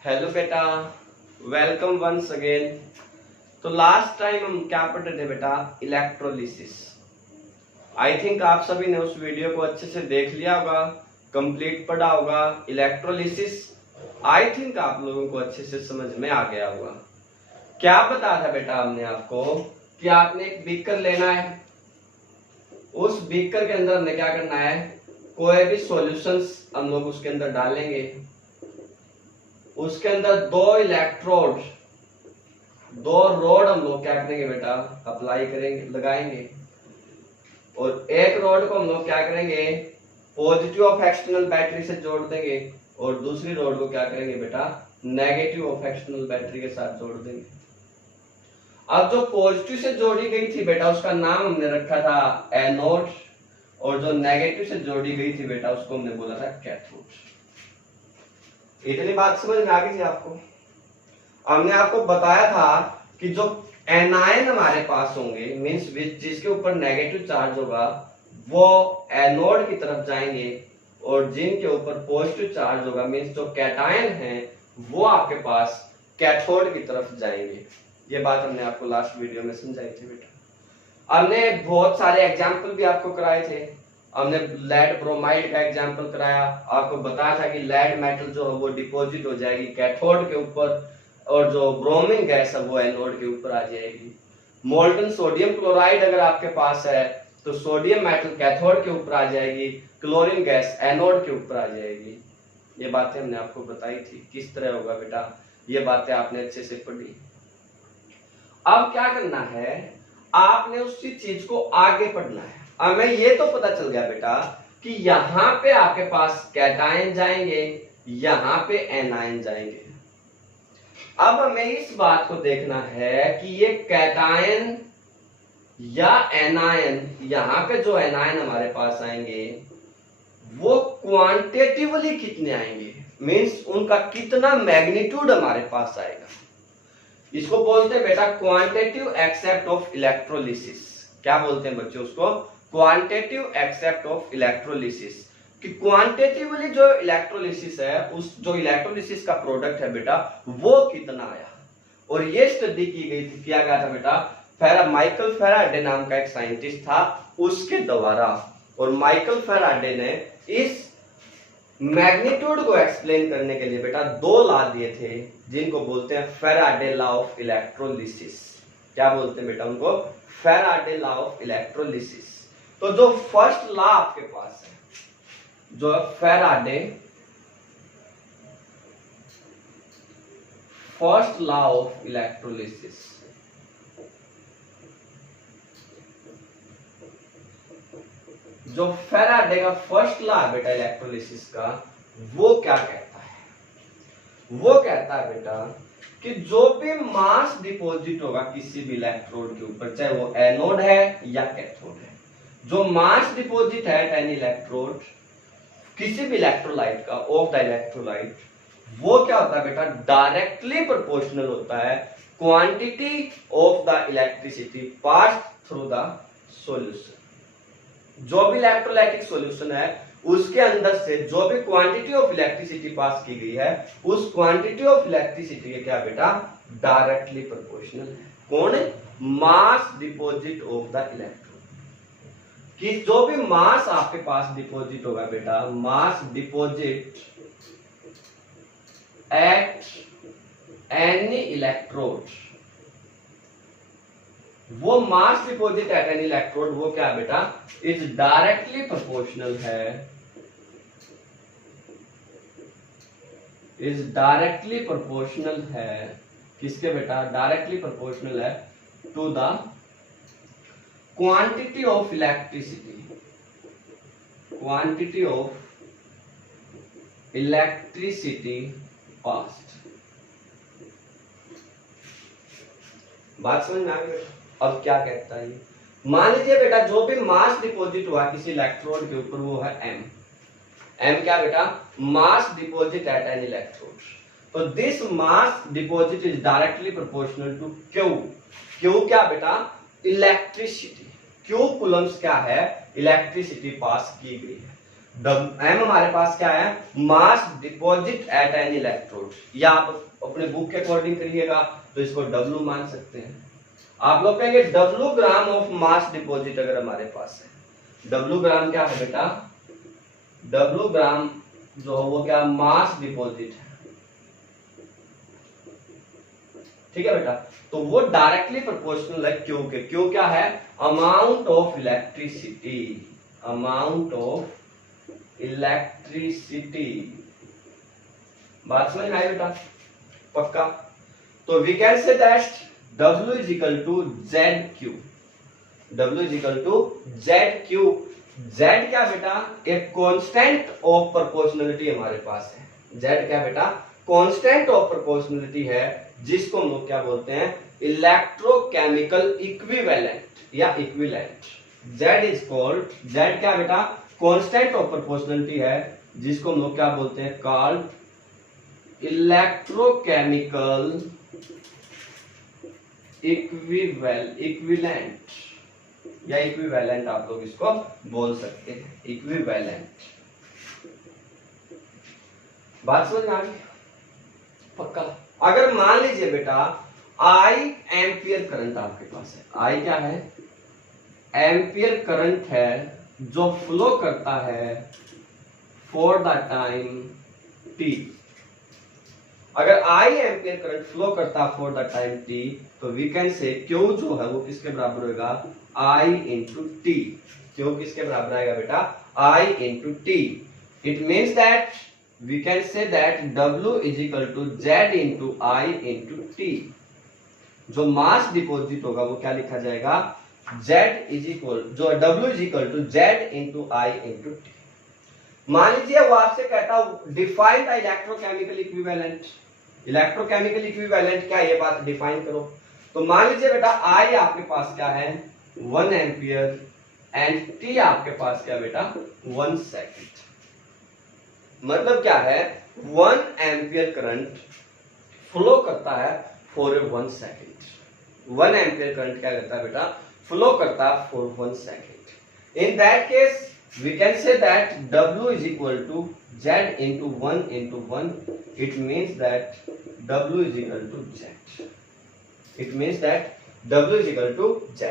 Hello बेटा, welcome once again. तो last time हम क्या पढ़ रहे थे बेटा? इलेक्ट्रोलिसिस। आई थिंक आप सभी ने उस वीडियो को अच्छे से देख लिया होगा, कंप्लीट पढ़ा होगा। इलेक्ट्रोलिसिस आई थिंक आप लोगों को अच्छे से समझ में आ गया होगा। क्या बताया था बेटा हमने आपको कि आपने एक बीकर लेना है। उस बीकर के अंदर हमने क्या करना है, कोई भी सॉल्यूशंस हम लोग उसके अंदर डालेंगे। उसके अंदर दो रोड हम लोग क्या करेंगे बेटा, अप्लाई करेंगे, लगाएंगे। और एक रोड को हम लोग क्या करेंगे, पॉजिटिव ऑफ एक्सटर्नल बैटरी से जोड़ देंगे। और दूसरी रोड को क्या करेंगे बेटा, नेगेटिव ऑफ एक्सटर्नल बैटरी के साथ जोड़ देंगे। अब जो पॉजिटिव से जोड़ी गई थी बेटा, उसका नाम हमने रखा था एनोड। और जो नेगेटिव से जोड़ी गई थी बेटा, उसको हमने बोला था कैथोड। इतनी बात समझ में आ गई थी आपको? हमने आपको बताया था कि जो एनायन हमारे पास होंगे, मींस जिसके ऊपर नेगेटिव चार्ज होगा, वो एनोड की तरफ जाएंगे। और जिनके ऊपर पॉजिटिव चार्ज होगा, मींस जो कैटायन हैं, वो आपके पास कैथोड की तरफ जाएंगे। ये बात हमने आपको लास्ट वीडियो में समझाई थी बेटा। हमने बहुत सारे एग्जाम्पल भी आपको कराए थे। हमने लेड ब्रोमाइड का एग्जांपल कराया, आपको बताया था कि लेड मेटल जो है वो डिपॉजिट हो जाएगी कैथोड के ऊपर, और जो ब्रोमीन गैस है वो एनोड के ऊपर आ जाएगी। मोल्टन सोडियम क्लोराइड अगर आपके पास है तो सोडियम मेटल कैथोड के ऊपर आ जाएगी, क्लोरीन गैस एनोड के ऊपर आ जाएगी। ये बातें हमने आपको बताई थी, किस तरह होगा बेटा, ये बातें आपने अच्छे से पढ़ी। अब क्या करना है, आपने उसी चीज को आगे पढ़ना है। हमें ये तो पता चल गया बेटा कि यहां पे आपके पास कैटायन जाएंगे, यहां पे एनायन जाएंगे। अब हमें इस बात को देखना है कि ये कैटायन या एनायन, यहां पे जो एनायन हमारे पास आएंगे वो क्वांटिटेटिवली कितने आएंगे, मींस उनका कितना मैग्नीट्यूड हमारे पास आएगा। इसको बोलते हैं बेटा क्वांटिटेटिव एक्सेप्ट ऑफ इलेक्ट्रोलिसिस। क्या बोलते हैं बच्चों उसको? Quantitative except of electrolysis. कि क्वांटिटेटिवली जो इलेक्ट्रोलिसिस है, उस जो इलेक्ट्रोलिसिस का प्रोडक्ट है बेटा, वो कितना आया। और ये स्टडी की गई थी, किया गया था बेटा माइकल फेराडे नाम का एक साइंटिस्ट था, उसके द्वारा। और माइकल फेराडे ने इस मैग्नीट्यूड को एक्सप्लेन करने के लिए बेटा दो लॉ दिए थे, जिनको बोलते हैं फेराडे लॉ ऑफ इलेक्ट्रोलिसिस। क्या बोलते हैं बेटा उनको? Faraday law of electrolysis. तो जो फर्स्ट लॉ आपके पास है, जो Faraday first law of electrolysis, जो फेराडे का फर्स्ट लॉ है बेटा इलेक्ट्रोलिसिस का, वो क्या कहता है? वो कहता है बेटा कि जो भी मास डिपॉजिट होगा किसी भी इलेक्ट्रोड के ऊपर, चाहे वो एनोड है या कैथोड है, जो मास डिपॉजिट है एन इलेक्ट्रोड किसी भी इलेक्ट्रोलाइट का, ऑफ द इलेक्ट्रोलाइट, वो क्या होता है बेटा, डायरेक्टली प्रोपोर्शनल होता है quantity of the electricity pass through the solution. जो भी इलेक्ट्रोलाइटिक सॉल्यूशन है उसके अंदर से जो भी क्वांटिटी ऑफ इलेक्ट्रिसिटी पास की गई है, उस क्वांटिटी ऑफ इलेक्ट्रिसिटी के क्या बेटा, डायरेक्टली प्रोपोर्शनल है। कौन? Mass deposit of the electron. कि जो भी मास आपके पास डिपॉजिट होगा बेटा, mass deposit at any electrode, वो mass deposit at any electrode, वो क्या बेटा, इज डायरेक्टली प्रोपोर्शनल है, इज डायरेक्टली प्रोपोर्शनल है, किसके बेटा? डायरेक्टली प्रोपोर्शनल है to the quantity of electricity, quantity of electricity passed. बात समझ में आ गई? अब क्या कहता है ये? मान लीजिए बेटा जो भी मास डिपॉजिट हुआ किसी इलेक्ट्रोड के ऊपर, वो है एम। एम क्या बेटा? Mass deposit at an electrode. तो this mass deposit is directly proportional to Q. Q क्या बेटा? इलेक्ट्रिसिटी। क्यू कूलम्स क्या है? इलेक्ट्रिसिटी पास की गई है। एम हमारे पास क्या है, मास डिपॉजिट एट एन इलेक्ट्रोड, या आप अपने बुक के अकॉर्डिंग करिएगा तो इसको डब्ल्यू मान सकते हैं। आप लोग कहेंगे W gram of mass deposit अगर हमारे पास है, डब्ल्यू ग्राम क्या है बेटा, डब्ल्यू ग्राम जो है वो क्या मास डिपॉजिट है, ठीक है बेटा। तो वो डायरेक्टली प्रोपोर्शनल है क्यू के। क्यू क्या है, amount of electricity, amount of electricity. बात समझ में आई बेटा, पक्का। तो we can say that W is equal to Z Q, W is equal to Z Q. Z क्या बेटा, एक कांस्टेंट ऑफ प्रोपोर्शनलिटी हमारे पास है। Z क्या बेटा, कांस्टेंट ऑफ प्रोपोर्शनलिटी है, जिसको हम लोग क्या बोलते हैं, इलेक्ट्रोकेमिकल इक्विवेलेंट या equivalent. Z is called, Z क्या बेटा, कांस्टेंट ऑफ प्रोपोर्शनलिटी है, जिसको हम लोग क्या बोलते हैं, कॉल्ड इलेक्ट्रोकेमिकल इक्विवेलेंट या इक्विवेलेंट आप लोग इसको बोल सकते हैं, इक्विवेलेंट। बात समझ में आ गई, पक्का। अगर मान लीजिए बेटा I एम्पियर करंट आपके पास है, I क्या है, एम्पियर करंट है जो फ्लो करता है फॉर द टाइम t। अगर I एम्पियर करंट फ्लो करता है फॉर द टाइम t, तो वी कैन से Q जो है वो किसके बराबर होगा, I इंटू टी। Q किसके बराबर आएगा बेटा, I into T. It means that we can say that W is equal to Z into I into T. जो मास डिपॉजिट होगा वो क्या लिखा जाएगा, Z इज इक्वल, जो W is equal to Z into I into T. मान लीजिए वो आपसे कहता define the electrochemical equivalent. Electrochemical equivalent क्या, ये बात डिफाइन करो। तो मान लीजिए बेटा I आपके पास क्या है 1 एम्पियर एंड T आपके पास क्या बेटा 1 सेकेंड। मतलब क्या है, 1 एम्पियर करंट फ्लो करता है फॉर 1 सेकेंड। 1 एम्पियर करंट क्या करता है बेटा, फ्लो करता है for 1 second. In that case we can say that W is equal to Z into 1 into 1. It means that W is equal to Z. It means that W is equal to Z.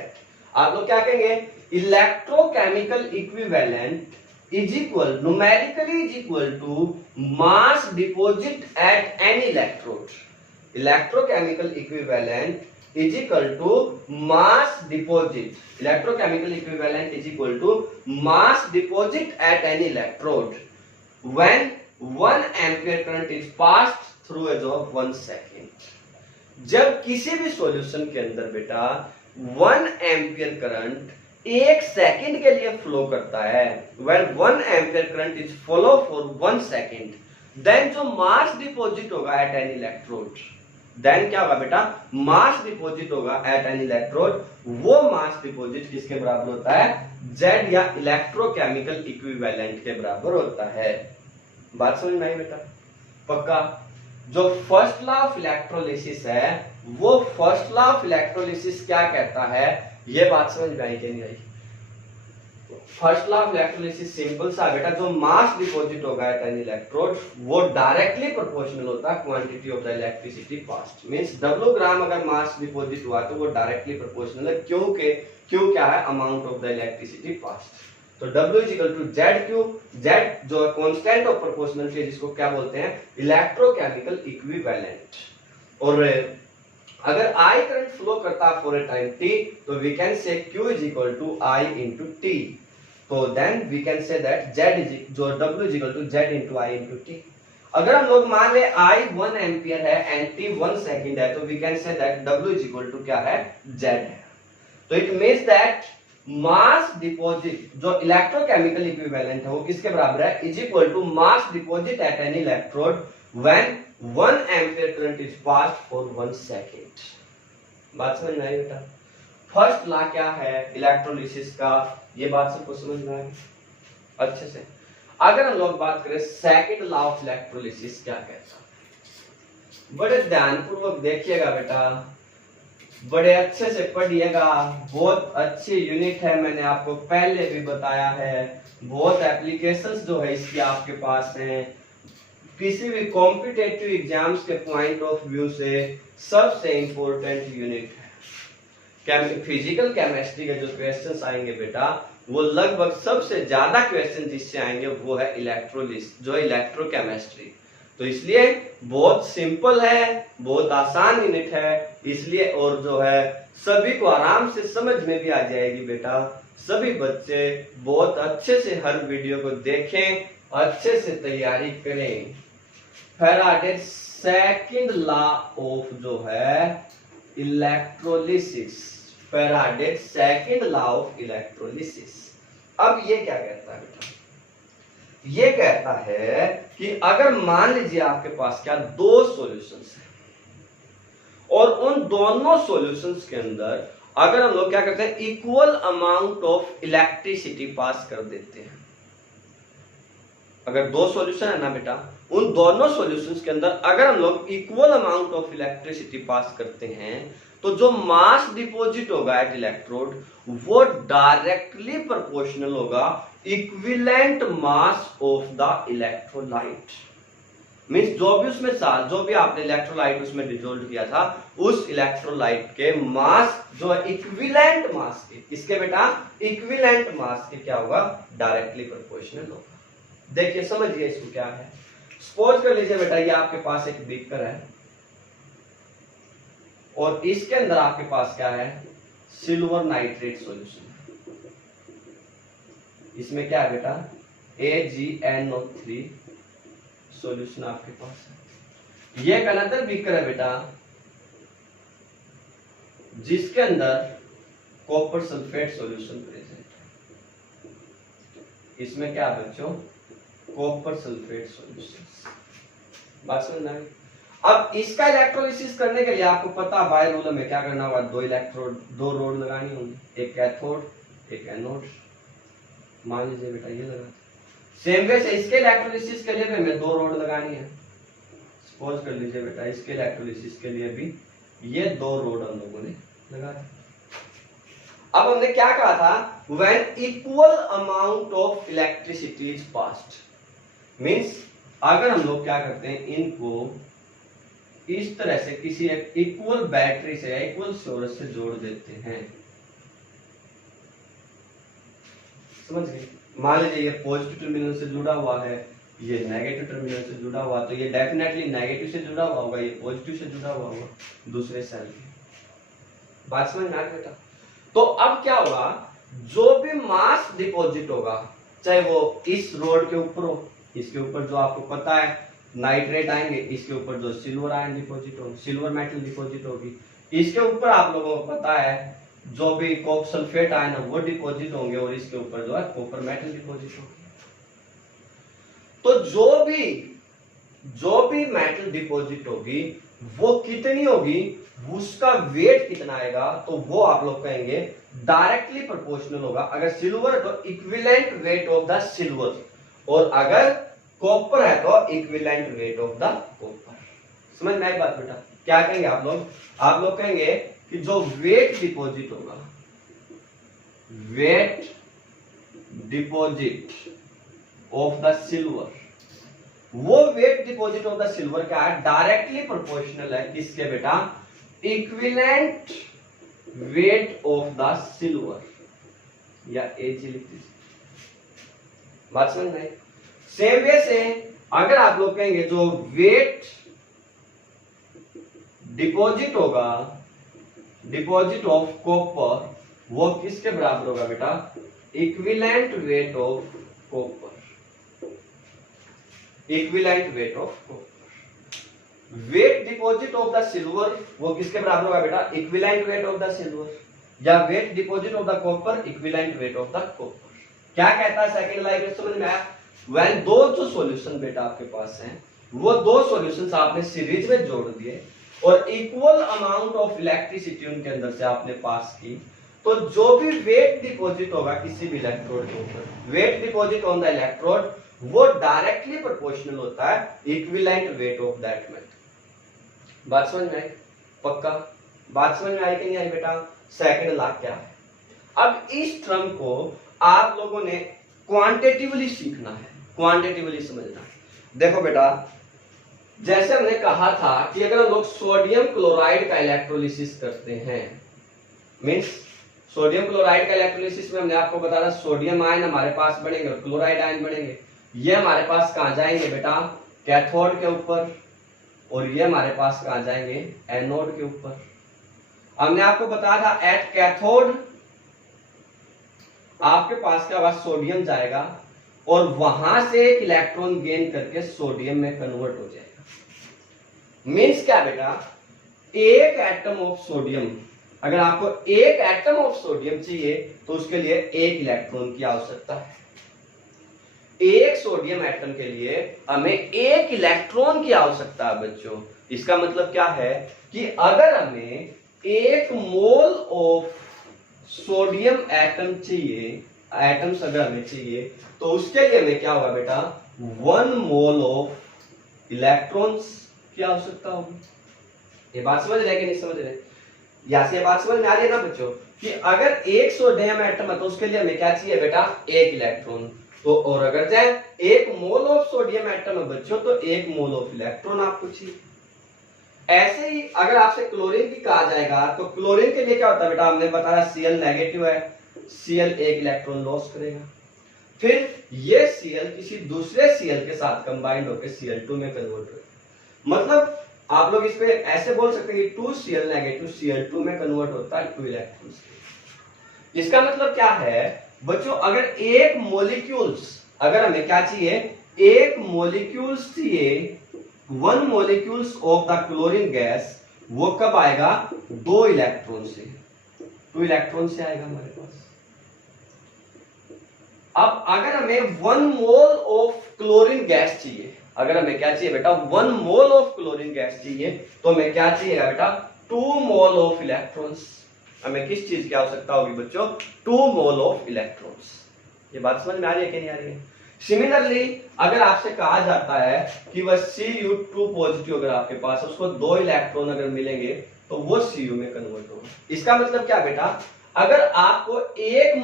आप लोग क्या कहेंगे, electrochemical equivalent is equal, numerically is equal to mass deposit at an electrode. Electrochemical equivalent is equal to mass deposit, electrochemical equivalent is equal to mass deposit at an electrode when 1 ampere current is passed through as of 1 second। जब किसी भी solution के अंदर बेटा 1 ampere current 1 second के लिए flow करता है, when 1 ampere current is flow for 1 second, then जो मास डिपॉजिट होगा एट एन इलेक्ट्रोड, देन क्या होगा बेटा, मास डिपॉजिट होगा एट एन इलेक्ट्रोड। वो मास डिपॉजिट किसके बराबर होता है, Z या इलेक्ट्रोकेमिकल इक्विवेलेंट के बराबर होता है। बात समझ में आई बेटा, पक्का। जो फर्स्ट लॉ ऑफ इलेक्ट्रोलिसिस है, वो फर्स्ट लॉ ऑफ इलेक्ट्रोलिसिस क्या कहता है, ये बात समझ में आई कि नहीं आई। First law of electrolysis simple सा बेटा, जो मास डिपॉजिट होगा एट एन इलेक्ट्रोड वो डायरेक्टली प्रोपोर्शनल होता है quantity of the electricity passed. Means W gram अगर मास डिपॉजिट हुआ तो वो डायरेक्टली प्रोपोर्शनल है, क्योंकि Q क्या है, amount of the electricity passed. तो W is equal to Z Q. Z जो कांस्टेंट ऑफ प्रोपोर्शनलिटी है, जिसको क्या बोलते हैं, इलेक्ट्रोकेमिकल इक्विवेलेंट। और अगर I करंट फ्लो करता है फॉर ए टाइम t, तो we can say Q is equal to I into T. तो then we can say that Z is जो W is equal to Z into I into T. अगर हम लोग मान ले I 1 एम्पियर है and T 1 second है, तो we can say that W is equal to क्या है, Z है। तो it means that mass deposit जो इलेक्ट्रोकेमिकल इक्विवेलेंट है वो किसके बराबर है, is equal to mass deposit at any electrode when 1 ampere current is passed for 1 second. बात समझ में आई बेटा। फर्स्ट लॉ क्या है इलेक्ट्रोलिसिस का, ये बात सबको समझ में आई अच्छे से। अगर हम लोग बात करें सेकंड लॉ ऑफ इलेक्ट्रोलिसिस क्या कहता है, बड़े ध्यानपूर्वक देखिएगा बेटा। बड़े अच्छे से पढ़िएगा, बहुत अच्छी यूनिट है, मैंने आपको पहले भी बताया है। बहुत एप्लीकेशंस जो है इसकी आपके पास हैं। किसी भी कॉम्पिटेटिव एग्जाम्स के पॉइंट ऑफ व्यू से सबसे इंपॉर्टेंट यूनिट है। फिजिकल केमिस्ट्री के जो क्वेश्चंस आएंगे बेटा, वो लगभग सबसे ज्यादा क्वेश्चन जिससे आएंगे वो है इलेक्ट्रोलिस, जो इलेक्ट्रोकेमिस्ट्री। तो इसलिए बहुत सिंपल है, बहुत आसान यूनिट है, इसलिए और जो है सभी को आराम से समझ में भी आ जाएगी बेटा। सभी बच्चे बहुत अच्छे से हर वीडियो को देखें, अच्छे से तैयारी करें। फैराडेज सेकंड लॉ ऑफ जो है electrolysis, Faraday's second law of electrolysis. अब ये क्या कहता है बेटा? ये कहता है कि अगर मान लीजिए आपके पास क्या दो सॉल्यूशंस हैं और उन दोनों सॉल्यूशंस के अंदर अगर हम लोग क्या करते हैं, equal amount of electricity pass कर देते हैं। अगर दो सॉल्यूशन है ना बेटा, उन दोनों सॉल्यूशंस के अंदर अगर हम लोग equal amount of electricity pass करते हैं, तो जो मास डिपॉजिट होगा एट इलेक्ट्रोड वो डायरेक्टली प्रोपोर्शनल होगा equivalent mass of the electrolyte. Means जो भी आपने इलेक्ट्रोलाइट उसमें डिसॉल्व किया था, उस इलेक्ट्रोलाइट के मास जो है इक्विवेलेंट मास के, किसके बेटा? इक्विवेलेंट मास के क्या होगा? डायरेक्टली प्रोपोर्शनल होगा। देखिए समझिए इसको क्या है। सपोज कर लीजिए बेटा ये आपके पास एक बीकर है और इसके अंदर आपके पास क्या है? Silver nitrate solution. इसमें क्या है बेटा? AgNO3 सॉल्यूशन आपके पास है। ये एक अनदर बीकर है बेटा जिसके अंदर कॉपर सल्फेट सॉल्यूशन प्रेजेंट है। इसमें क्या है बच्चों? Copper sulphate solution. बात समझ में आई? अब इसका इलेक्ट्रोलिसिस करने के लिए आपको पता बाय रूल में क्या करना होगा? दो रोड लगानी होंगी, एक कैथोड एक एनोड। मान लीजिए बेटा ये लगा। सेम वे से इसके इलेक्ट्रोलिसिस के लिए भी हमें दो रोड लगानी है। सपोज कर लीजिए बेटा इसके इलेक्ट्रोलिसिस के लिए भी ये दो रोड हम लोगों ने लगा दी। अब हमने क्या कहा था? When equal amount of electricity is passed, means अगर हम लोग क्या करते हैं, इनको इस तरह से किसी एक इक्वल बैटरी से या इक्वल सोर्स से जोड़ देते हैं। समझ गए? मान लीजिए ये पॉजिटिव टर्मिनल से जुड़ा हुआ है, ये नेगेटिव टर्मिनल से जुड़ा हुआ, तो ये डेफिनेटली नेगेटिव से जुड़ा हुआ होगा, ये पॉजिटिव से जुड़ा हुआ होगा दूसरे सेल के। बात समझ में आ गई बेटा? तो अब क्या होगा? जो भी मास डिपॉजिट होगा, चाहे वो इस रोड के ऊपर हो, इसके ऊपर जो आपको पता है नाइट्रेट आएंगे, इसके ऊपर जो सिल्वर आयन डिपॉजिट होगी, सिल्वर मेटल डिपॉजिट होगी, इसके ऊपर आप लोगों को पता है जो भी कॉपर सल्फेट आयन है वो डिपॉजिट होंगे, और इसके ऊपर जो है कॉपर मेटल डिपॉजिट होगी। तो जो भी मेटल डिपॉजिट होगी वो कितनी होगी, उसका वेट कितना आएगा, तो वो आप लोग कहेंगे डायरेक्टली प्रोपोर्शनल होगा। अगर सिल्वर तो equivalent weight of the silver, और अगर कॉपर है तो equivalent weight of the copper. समझ में आई बात बेटा? क्या कहेंगे आप लोग कहेंगे कि जो वेट डिपॉजिट होगा, weight deposit of the silver, वो weight deposit of the silver क्या है? डायरेक्टली प्रोपोर्शनल है किसके बेटा? Equivalent weight of the silver या Ag लिख दीजिए। बात समझ में? सेम वे से अगर आप लोग कहेंगे जो वेट डिपॉजिट होगा, डिपॉजिट ऑफ कॉपर, वो किसके बराबर होगा बेटा? Equivalent weight of copper, equivalent weight of copper. Weight deposit of the silver वो किसके बराबर होगा बेटा? Equivalent weight of the silver, या weight deposit of the copper equivalent weight of the copper. क्या कहता है सेकंड ला इक्वेशन? समझ में आया? व्हेन दो जो सॉल्यूशन बेटा आपके पास हैं, वो दो सॉल्यूशंस आपने सीरीज में जोड़ दिए और इक्वल अमाउंट ऑफ इलेक्ट्रिसिटी उनके अंदर से आपने पास की, तो जो भी वेट डिपॉजिट होगा किसी भी इलेक्ट्रोड के ऊपर, weight deposit on the electrode, वो डायरेक्टली प्रोपोर्शनल होता है equivalent weight of that metal. बात समझ में आई? पक्का? बात समझ में आई कि नहीं आई बेटा? सेकंड लॉ क्या है? अब इस टर्म को आप लोगों ने क्वांटिटेटिवली सीखना है, क्वांटिटेटिवली समझना है। देखो बेटा, जैसे हमने कहा था कि अगर हम लोग सोडियम क्लोराइड का इलेक्ट्रोलिसिस करते हैं, मींस सोडियम क्लोराइड का इलेक्ट्रोलिसिस में हमने आपको बताया सोडियम आयन हमारे पास बनेंगे और क्लोराइड आयन बनेंगे। ये हमारे पास कहां जाएंगे बेटा? कैथोड के ऊपर, और ये हमारे पास कहां जाएंगे? एनोड के ऊपर। हमने आपको बताया था एट कैथोड आपके पास क्या होगा? सोडियम जाएगा और वहां से एक इलेक्ट्रॉन गेन करके सोडियम में कन्वर्ट हो जाएगा। मीन्स क्या बेटा? एक एटम ऑफ सोडियम, अगर आपको एक एटम ऑफ सोडियम चाहिए तो उसके लिए एक इलेक्ट्रॉन की आवश्यकता है। एक सोडियम एटम के लिए हमें एक इलेक्ट्रॉन की आवश्यकता है बच्चों। इसका मतलब क्या है कि अगर हमें एक मोल ऑफ सोडियम एटम चाहिए, एटम्स अगर हमें चाहिए, तो उसके लिए हमें क्या होगा बेटा? 1 मोल ऑफ इलेक्ट्रॉन्स की आवश्यकता होगी। ये बात समझ रहे कि नहीं समझ रहे? यहां से बात समझ में आ रही है ना बच्चों कि अगर एक सोडियम एटम है तो उसके लिए हमें क्या चाहिए बेटा? एक इलेक्ट्रॉन। तो और अगर जाए एक मोल ऑफ सोडियम एटम है बच्चों तो एक मोल ऑफ इलेक्ट्रॉन आपको चाहिए। ऐसे ही अगर आपसे क्लोरीन की कहा जाएगा तो क्लोरीन के लिए क्या होता है बेटा? हमने बताया Cl नेगेटिव है, Cl एक इलेक्ट्रॉन लॉस करेगा, फिर ये Cl किसी दूसरे Cl के साथ कंबाइंड होकर Cl2 में कन्वर्ट होगा। मतलब आप लोग इस पे ऐसे बोल सकते हैं कि 2Cl नेगेटिव Cl2 में कन्वर्ट होता है 2 इलेक्ट्रॉन्स। इसका मतलब क्या है बच्चों? अगर एक मॉलिक्यूल्स, अगर हमें क्या चाहिए? एक मॉलिक्यूल्स चाहिए, 1 molecules of the chlorine gas, वो कब आएगा? 2 इलेक्ट्रॉन से, 2 इलेक्ट्रॉन से आएगा हमारे पास। अब अगर हमें 1 मोल ऑफ क्लोरीन गैस चाहिए, अगर हमें क्या चाहिए बेटा? 1 मोल ऑफ क्लोरीन गैस चाहिए, तो हमें क्या चाहिए बेटा? 2 मोल ऑफ इलेक्ट्रॉन्स। हमें किस चीज की आवश्यकता होगी बच्चों? 2 मोल ऑफ इलेक्ट्रॉन्स। ये बात समझ में आ रही है कि नहीं आ रही है? सिमिलरली अगर आपसे कहा जाता है कि वह Cu2 पॉजिटिव अगर आपके पास उसको 2 इलेक्ट्रॉन अगर मिलेंगे तो वो Cu में कन्वर्ट होगा। इसका मतलब क्या बेटा? अगर आपको एक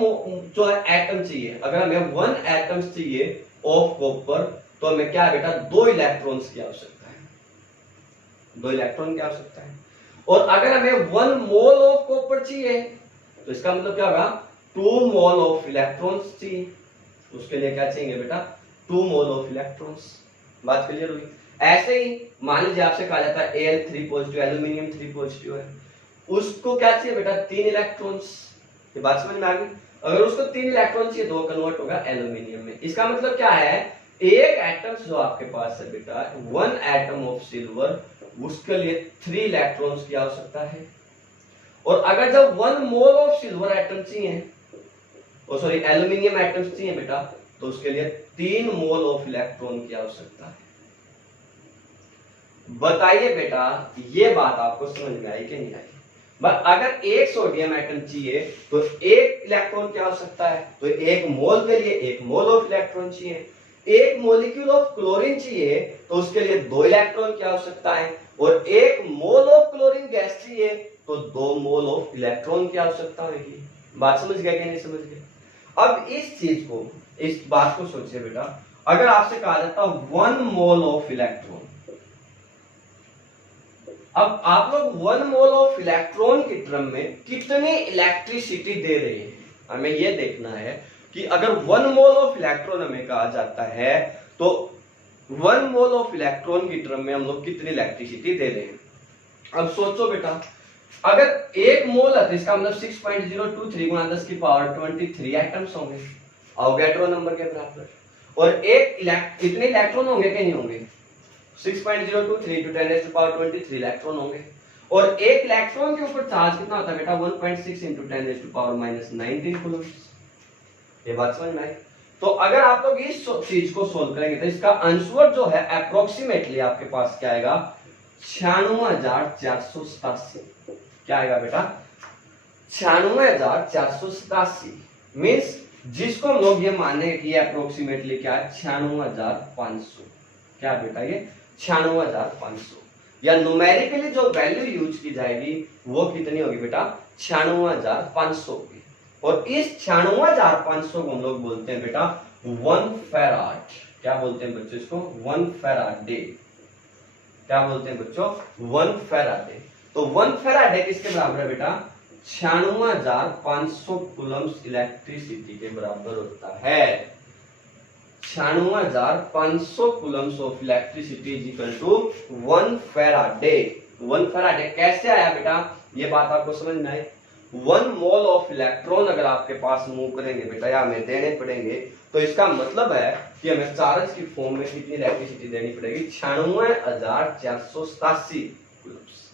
जो है एटम चाहिए, अगर हमें 1 एटम चाहिए ऑफ कॉपर, तो हमें क्या है बेटा? 2 इलेक्ट्रॉन्स की आवश्यकता है, 2 इलेक्ट्रॉन की आवश्यकता है। और अगर हमें 1 मोल ऑफ कॉपर चाहिए तो इसका मतलब क्या होगा? 2 मोल ऑफ इलेक्ट्रॉन्स चाहिए। उसके लिए क्या चाहिए बेटा? 2 मोल ऑफ इलेक्ट्रॉन्स। बात क्लियर हुई? ऐसे ही मान लीजिए आपसे कहा जाता है Al3 पॉजिटिव, एल्यूमिनियम 3 पॉजिटिव है, उसको क्या चाहिए बेटा? 3 इलेक्ट्रॉन्स। ये बात समझ में आ गई? अगर उसको 3 इलेक्ट्रॉन चाहिए तो कन्वर्ट होगा एल्यूमिनियम में। इसका मतलब क्या है? एक एटम जो आपके पास है बेटा, 1 एटम ऑफ सिल्वर, उसके लिए 3 इलेक्ट्रॉन्स की आवश्यकता है। और अगर जब 1 मोल ऑफ सिल्वर एटम चाहिए, सॉरी एल्यूमिनियम एटम्स चाहिए बेटा, तो उसके लिए 3 मोल ऑफ इलेक्ट्रॉन की आवश्यकता है। बताइए बेटा, ये बात आपको समझ में आई कि नहीं आई? बट अगर एक सोडियम एटम चाहिए तो एक इलेक्ट्रॉन की आवश्यकता है, तो एक मोल के लिए 1 मोल ऑफ इलेक्ट्रॉन चाहिए। एक मॉलिक्यूल ऑफ क्लोरीन चाहिए तो उसके लिए 2 इलेक्ट्रॉन की आवश्यकता है, और एक मोल ऑफ क्लोरीन गैस चाहिए तो 2 मोल ऑफ इलेक्ट्रॉन की आवश्यकता होगी। बात समझ गए कि नहीं समझ गए? अब इस चीज को, इस बात को सोचिए बेटा, अगर आपसे कहा जाता 1 मोल ऑफ इलेक्ट्रॉन, अब आप लोग 1 मोल ऑफ इलेक्ट्रॉन की टर्म में कितनी इलेक्ट्रिसिटी दे रहे हैं, हमें यह देखना है कि अगर 1 मोल ऑफ इलेक्ट्रॉन हमें कहा जाता है तो 1 मोल ऑफ इलेक्ट्रॉन की टर्म में हम लोग कितनी इलेक्ट्रिसिटी दे रहे हैं। अब सोचो बेटा, अगर 1 मोल है तो इसका मतलब 6.023 गुणा 10 की पावर 23 एटम्स होंगे, अवोगाड्रो नंबर के बराबर। और एक इतने इलेक्ट्रॉन होंगे कि नहीं होंगे? 6.023 to 10 raised to power 23 electron होंगे। और एक इलेक्ट्रॉन के ऊपर चार्ज कितना होता है बेटा? 1.6 into 10 raised to power -19 Coulomb's. ये बात समझ में आई? तो अगर आप लोग इस चीज को सोल्व करेंगे तो इसका आंसर जो है अप्रोक्सीमेटली आपके पास क्या आएगा? 96,487। क्या आएगा बेटा? 96,487। मीन्स जिसको हम लोग ये माने कि अप्रोक्सीमेटली क्या है? 96,500। क्या बेटा? ये 96,500। या न्यूमेरिकली जो वैल्यू यूज की जाएगी वो कितनी होगी बेटा, 96,500 की। और इस 96,500 को हम लोग बोलते हैं बेटा 1 फैराड। क्या बोलते हैं बच्चों इसको, 1 फैराडे। क्या बोलते हैं बच्चों, 1 फैराडे। तो 1 फैराडे किसके बराबर है बेटा, 96,500 कूलम्स इलेक्ट्रिसिटी के बराबर होता है। 96,500 coulombs of electricity is equal to 1 faraday. 1 faraday कैसे आया बेटा, ये बात आपको समझ में आई। 1 मोल ऑफ इलेक्ट्रॉन अगर आपके पास मूव करेंगे बेटा या हमें देने पड़ेंगे, तो इसका मतलब है कि हमें चार्ज की फॉर्म में कितनी इलेक्ट्रिसिटी देनी पड़ेगी, 96,487 कूलम्स।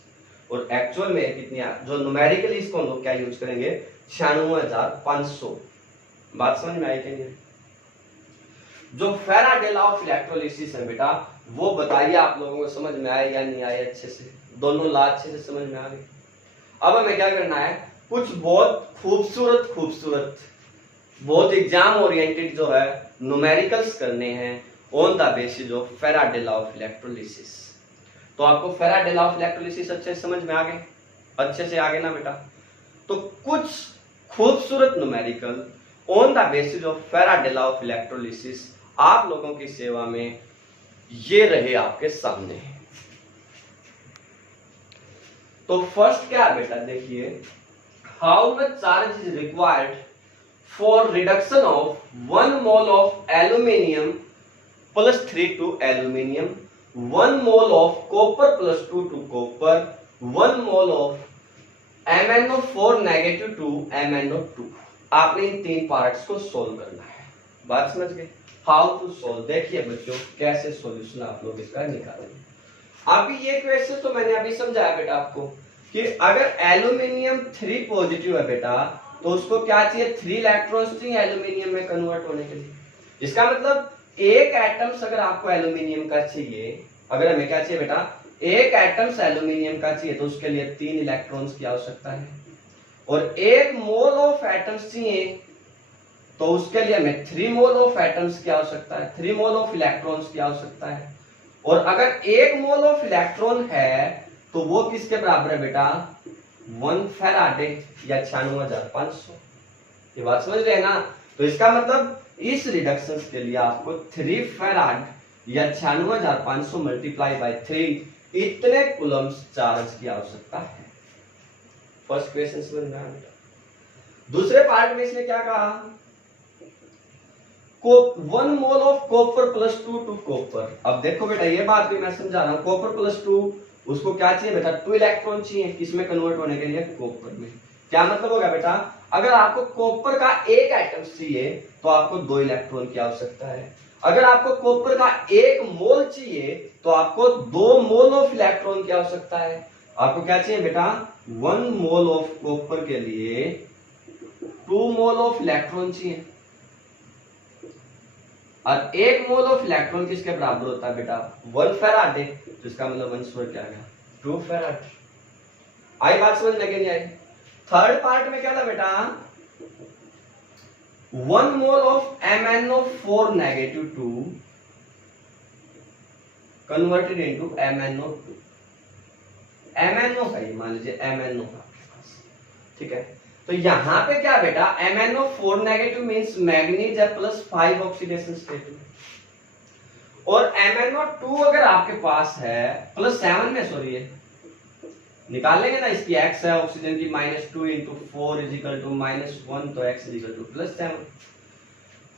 और एक्चुअल में कितनी, जो न्यूमेरिकली इसको हम लोग क्या यूज करेंगे, 96,500। बात समझ में आई कि नहीं? जो फैराडे लॉ ऑफ इलेक्ट्रोलिसिस है बेटा, वो बताइए आप लोगों को समझ में आए या नहीं आए अच्छे से, दोनों लॉ अच्छे से समझ में आ गए। अब हमें क्या करना है, कुछ बहुत खूबसूरत बहुत एग्जाम ओरिएंटेड जो है न्यूमेरिकल्स करने हैं on the basis of Faraday law of electrolysis. तो आपको फैराडे लॉ ऑफ इलेक्ट्रोलिसिस अच्छे से समझ में आ गए, अच्छे से आ गए ना बेटा। तो कुछ खूबसूरत numerical on the basis of Faraday law of electrolysis आप लोगों की सेवा में ये रहे आपके सामने। तो फर्स्ट क्या है बेटा, देखिए, how much charge is required for reduction of 1 mole of aluminium +3 to aluminium, 1 mole of copper +2 to copper, 1 mole of MnO4 negative to MnO2। आपने इन 3 पार्ट्स को सोल्व करना है। बात समझ गए, हाउ टू सोल्व। देखिए बच्चों कैसे सॉल्यूशन आप लोग इसका निकालेंगे। अभी ये क्वेश्चन तो मैंने अभी समझाया बेटा आपको कि अगर एल्यूमिनियम 3 पॉजिटिव है बेटा, तो उसको क्या चाहिए, 3 इलेक्ट्रॉन्स चाहिए एल्यूमिनियम में कन्वर्ट होने के लिए। इसका मतलब एक एटम्स अगर आपको एल्यूमिनियम का चाहिए, अगर हमें क्या चाहिए बेटा, एक एटम्स एल्यूमिनियम का चाहिए, तो उसके लिए 3 इलेक्ट्रॉन्स की आवश्यकता है। और 1 मोल ऑफ एटम्स चाहिए, तो उसके लिए हमें 3 मोल ऑफ एटम्स की आवश्यकता है, 3 मोल ऑफ इलेक्ट्रॉन्स की आवश्यकता है। और अगर 1 मोल ऑफ इलेक्ट्रॉन है तो वो किसके बराबर है बेटा, 1 फैराडे या 96,500। ये बात समझ रहे हैं ना। तो इसका मतलब इस रिडक्शन के लिए आपको 3 फैराड या 96,500 मल्टीप्लाई बाय 3 इतने कूलम्स चार्ज की आवश्यकता है। फर्स्ट क्वेश्चन समझ में आया। दूसरे पार्ट में इसने क्या कहा, 1 mole of copper +2 to copper. अब देखो बेटा ये बात भी मैं समझा रहा हूं, कॉपर +2 उसको क्या चाहिए बेटा, 2 इलेक्ट्रॉन चाहिए, किसमें कन्वर्ट होने के लिए, कॉपर में। क्या मतलब होगा बेटा, अगर आपको कॉपर का एक एटम चाहिए तो आपको 2 इलेक्ट्रॉन की आवश्यकता है। अगर आपको कॉपर का 1 मोल चाहिए तो आपको 2 मोल ऑफ इलेक्ट्रॉन की आवश्यकता है। आपको क्या चाहिए बेटा, 1 मोल ऑफ कॉपर के लिए 2 मोल ऑफ इलेक्ट्रॉन चाहिए। और 1 मोल ऑफ इलेक्ट्रॉन किसके बराबर होता है बेटा, 1 फैराडे। तो इसका मतलब 1 स्क्वायर क्या गया, 2 फैराड। आई बात समझ में कि नहीं आई। थर्ड पार्ट में क्या था बेटा, 1 mole of MnO4 negative to converted into MnO2। MnO का ये मान लीजिए MnO का, ठीक है। तो यहां पे क्या बेटा, MnO4 नेगेटिव मींस मैग्नीज है +5 ऑक्सीडेशन स्टेट में, और MnO2 अगर आपके पास है +7 में, सॉरी ये निकाल लेंगे ना, इसकी x है ऑक्सीजन की -2 × 4 = -1, तो x = +7।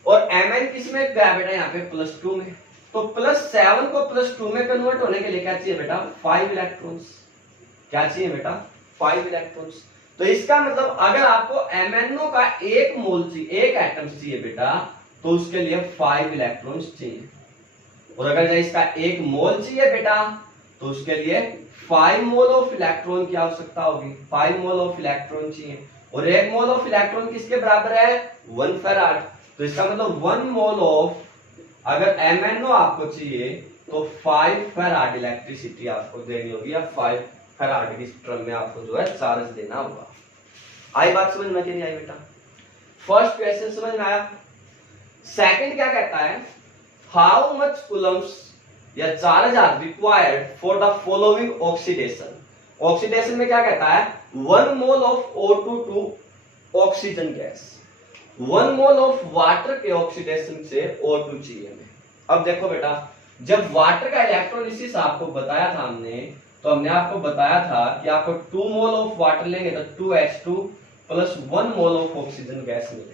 और Mn किसमें गया बेटा, यहाँ पे +2 में। तो +7 को +2 में कन्वर्ट होने के लिए क्या चाहिए बेटा, 5 इलेक्ट्रॉन्स। क्या चाहिए बेटा, 5 इलेक्ट्रॉन्स। तो इसका मतलब अगर आपको MnO का 1 मोल चाहिए, 1 एटम चाहिए बेटा, तो उसके लिए 5 इलेक्ट्रॉन्स चाहिए। और अगर इसका 1 मोल चाहिए बेटा, तो उसके लिए 5 मोल ऑफ इलेक्ट्रॉन की आवश्यकता होगी। 5 मोल ऑफ इलेक्ट्रॉन चाहिए। और 1 मोल ऑफ इलेक्ट्रॉन किसके बराबर है, 1 फैराड। तो इसका मतलब 1 मोल ऑफ, अगर MnO आपको चाहिए तो 5 फैराड इलेक्ट्रिसिटी आपको देनी होगी, या 5 फैराड की टर्म में आपको जो है चार्ज देना होगा। आई बात समझ में कि नहीं आई बेटा। फर्स्ट क्वेश्चन समझ में आया। सेकंड क्या कहता है, हाउ मच कूलम्स या charge are required for the following oxidation. Oxidation में क्या कहता है, 1 mole of O2 to oxygen gas, 1 mole of water के ऑक्सीडेशन से O2 चाहिए हमें। अब देखो बेटा, जब वाटर का इलेक्ट्रोलिसिस आपको बताया था हमने, तो हमने आपको बताया था कि आपको 2 मोल ऑफ वाटर लेंगे तो 2H2 plus 1 mole of oxygen gas मिलेगी।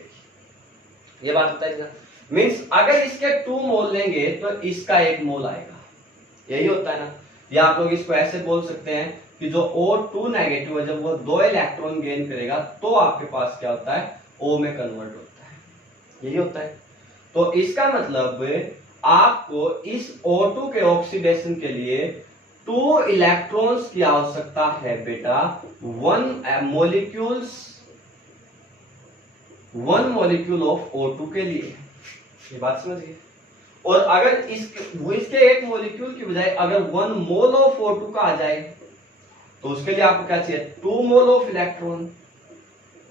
ये बात बताइए ना, मीन्स अगर इसके 2 मोल लेंगे तो इसका 1 मोल आएगा, यही होता है ना। या आप लोग इसको ऐसे बोल सकते हैं कि जो O2 नेगेटिव है, जब वो 2 इलेक्ट्रॉन गेन करेगा तो आपके पास क्या होता है, O में कन्वर्ट होता है, यही होता है। तो इसका मतलब आपको इस O2 के ऑक्सीडेशन के लिए 2 इलेक्ट्रॉन्स की आवश्यकता है बेटा, 1 मॉलिक्यूल ऑफ O2 के लिए। ये बात समझिए। और अगर इसके 1 मॉलिक्यूल की बजाय अगर 1 मोल ऑफ O2 का आ जाए तो उसके लिए आपको क्या चाहिए, 2 मोल ऑफ इलेक्ट्रॉन।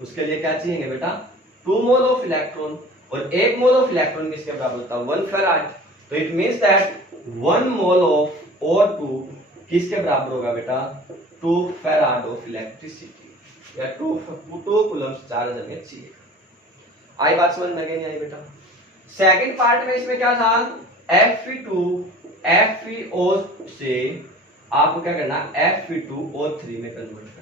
उसके लिए क्या चाहिए बेटा, 2 मोल ऑफ इलेक्ट्रॉन। और 1 मोल ऑफ इलेक्ट्रॉन किसके बराबर होता है, 1 फेराड। तो it means that 1 mole of O2 किसके बराबर होगा बेटा, 2 फेराड ऑफ इलेक्ट्रिसिटी, या 2 कूलम्ब चार्ज हमें चाहिए। आई बात समझ में नहीं आई बेटा। सेकंड पार्ट में इसमें क्या था, FeO से आपको क्या करना, Fe2O3 में कन्वर्ट करना।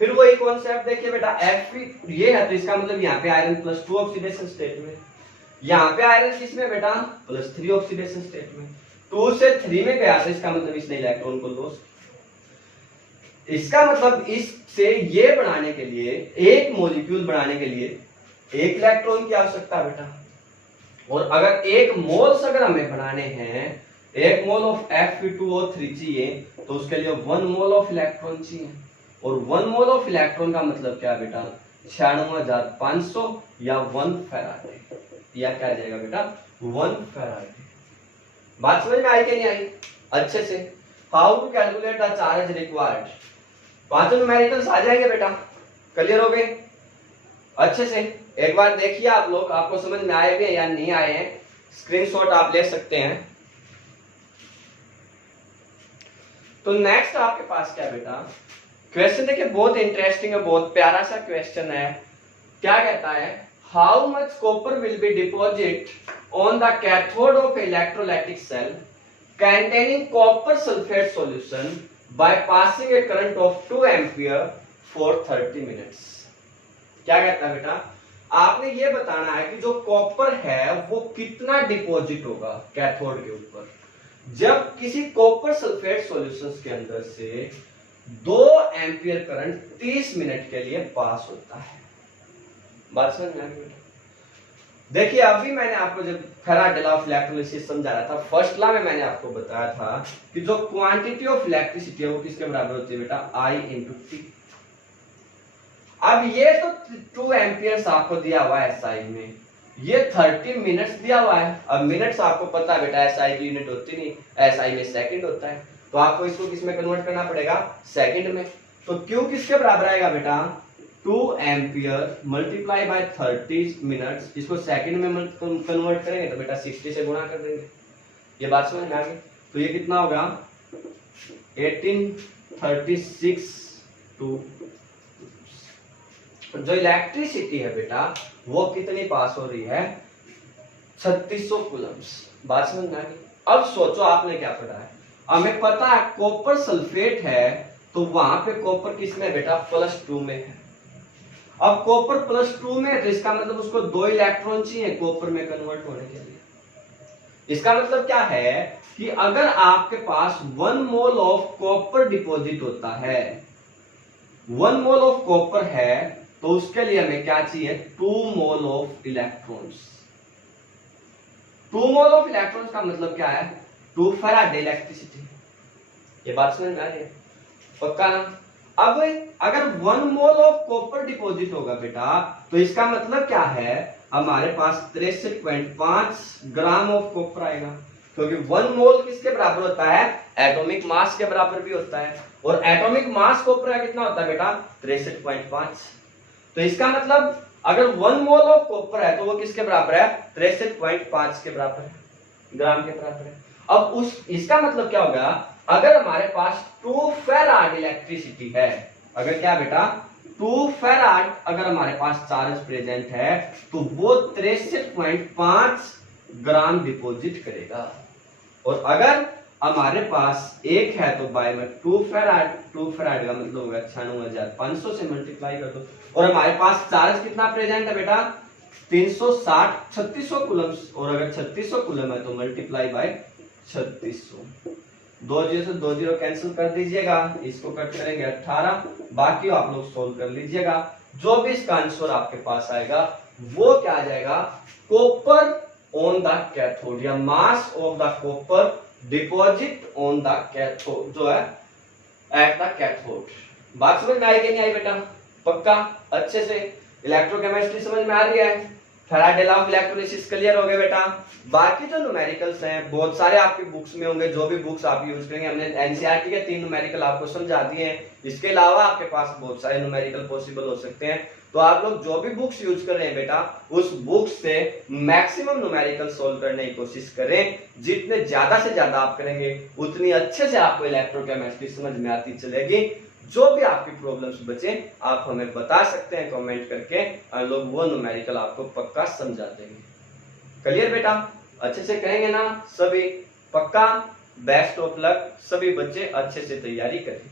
फिर वही कॉन्सेप्ट देखिए बेटा, Fe ये है तो इसका मतलब यहाँ पे आयरन +2 ऑक्सीडेशन स्टेट में, यहाँ पे आयरन किसमें बेटा, +3 ऑक्सीडेशन स्टेट में। 2 से 3 में गया तो इसका मतलब इसने इलेक्ट्रॉन को लॉस। इसका मतलब इससे ये बनाने के लिए, एक मॉलिक्यूल बनाने के लिए 1 इलेक्ट्रॉन की आवश्यकता है बेटा। और अगर 1 मोल्स अगर हमें बनाने हैं, 1 मोल ऑफ Fe2O3 चाहिए तो उसके लिए 1 मोल ऑफ इलेक्ट्रॉन चाहिए। और 1 मोल ऑफ इलेक्ट्रॉन का मतलब क्या बेटा, 96,500 या 1 फेराड, या क्या जाएगा बेटा, 1 फेराड। बात समझ में आई कि नहीं आई अच्छे से। How to calculate the charge required, 5 numericals आ जाएंगे बेटा, क्लियर हो गए अच्छे से। एक बार देखिए आप लोग, आपको समझ में आए भी या नहीं आए हैं, स्क्रीनशॉट आप ले सकते हैं। तो नेक्स्ट आपके पास क्या बेटा, क्वेश्चन देखिए बहुत इंटरेस्टिंग है, बहुत प्यारा सा क्वेश्चन है। क्या कहता है, how much copper will be deposit on the cathode of electrolytic cell containing copper sulfate solution by passing a current of 2 ampere for 30 minutes। क्या कहता है बेटा, आपने ये बताना है कि जो कॉपर है वो कितना डिपॉजिट होगा कैथोड के ऊपर जब किसी कॉपर सल्फेट सॉल्यूशंस के अंदर से 2 एम्पियर करंट 30 मिनट के लिए पास होता है। बात समझ में आ गई? देखिए अभी मैंने आपको जब फेराड लॉ ऑफ इलेक्ट्रोलिसिस समझा रहा था, फर्स्ट लॉ में मैंने आपको बताया था कि जो क्वांटिटी ऑफ इलेक्ट्रिसिटी है वो किसके बराबर होती है बेटा, I × T। अब ये तो 2 एम्पियर्स आपको दिया हुआ है SI में, ये 30 मिनट्स दिया हुआ है। अब मिनट्स आपको पता है बेटा SI की यूनिट होती नहीं, SI में सेकंड होता है, तो आपको इसको किसमें कन्वर्ट करना पड़ेगा, सेकंड में। तो Q किसके बराबर आएगा बेटा, 2 एम्पियर मल्टीप्लाई बाय 30 मिनट्स, इसको सेकंड में कन्वर्ट करेंगे तो बेटा 60 से गुणा कर देंगे। ये बात समझ में आ गई? तो ये कितना होगा 1836 टू, जो इलेक्ट्रिसिटी है बेटा वो कितनी पास हो रही है, 3600 कूलम्ब्स। बात समझ में आ गई? अब सोचो आपने क्या पढ़ा है, हमें पता है कॉपर सल्फेट है तो वहां पे कॉपर किसमें बेटा, +2 में है। अब कॉपर +2 में है तो इसका मतलब उसको 2 इलेक्ट्रॉन चाहिए कॉपर में कन्वर्ट होने के लिए। इसका मतलब क्या है कि अगर आपके पास 1 मोल ऑफ कॉपर डिपॉजिट होता है, 1 मोल ऑफ कॉपर है तो उसके लिए हमें क्या चाहिए, 2 mole of electrons. 2 mole of electrons का मतलब क्या है, 2 फैराड इलेक्ट्रिसिटी। ये बात समझ में आ रही है? पक्का ना? अब अगर 1 मोल ऑफ कॉपर डिपॉजिट होगा बेटा तो इसका मतलब क्या है, हमारे पास 63.5 ग्राम ऑफ कॉपर आएगा, क्योंकि 1 मोल किसके बराबर होता है, एटॉमिक मास के बराबर भी होता है। और एटॉमिक मास कॉपर का कितना होता है बेटा, 63.5। तो इसका मतलब अगर 1 मोल ऑफ कॉपर है तो वो किसके बराबर है, 63.5 के बराबर है, ग्राम के बराबर है। अब उस इसका मतलब क्या होगा, अगर हमारे पास 2 फेराड इलेक्ट्रिसिटी है, अगर क्या बेटा 2 फेराड अगर हमारे पास चार्ज प्रेजेंट है तो वो 63.5 ग्राम डिपॉजिट करेगा। और अगर हमारे पास एक है तो बाय में 2 फेराड का मतलब होगा 96,500 से मल्टीप्लाई कर दो। और हमारे पास चार्ज कितना प्रेजेंट है बेटा 360 3600 कूलम, और अगर 3600 कूलम है तो मल्टीप्लाई बाय 3600। 2 जीरो से 2 जीरो कैंसिल कर दीजिएगा, इसको कट करेंगे 18, बाकी आप लोग सोल्व कर लीजिएगा। जो भी इसका आंसर आपके पास आएगा वो क्या आ जाएगा, कॉपर ऑन द कैथोड या mass of the copper deposit on the cathode जो है एट द कैथोड। बात समझ में आई कि नहीं आई बेटा, पक्का अच्छे से इलेक्ट्रोकेमिस्ट्री समझ में आ रही है, Faraday law of electrolysis clear हो गए बेटा। बाकी जो न्यूमेरिकल्स हैं बहुत सारे आपकी बुक्स में होंगे, जो भी बुक्स आप यूज करेंगे, हमने एनसीईआरटी के 3 न्यूमेरिकल आपको समझा दिए हैं, इसके अलावा आपके पास बहुत सारे न्यूमेरिकल पॉसिबल हो सकते हैं। तो आप लोग जो भी बुक्स यूज कर रहे हैं बेटा उस बुक्स से मैक्सिमम न्यूमेरिकल सोल्व करने की कोशिश करें, जितने ज्यादा से ज्यादा आप करेंगे उतनी अच्छे से आपको इलेक्ट्रोकेमिस्ट्री समझ में आती चलेगी। जो भी आपकी प्रॉब्लम्स बचे आप हमें बता सकते हैं कमेंट करके, हम लोग वो न्यूमेरिकल आपको पक्का समझा देंगे। क्लियर बेटा, अच्छे से कहेंगे ना सभी, पक्का। बेस्ट ऑफ लक, सभी बच्चे अच्छे से तैयारी करें।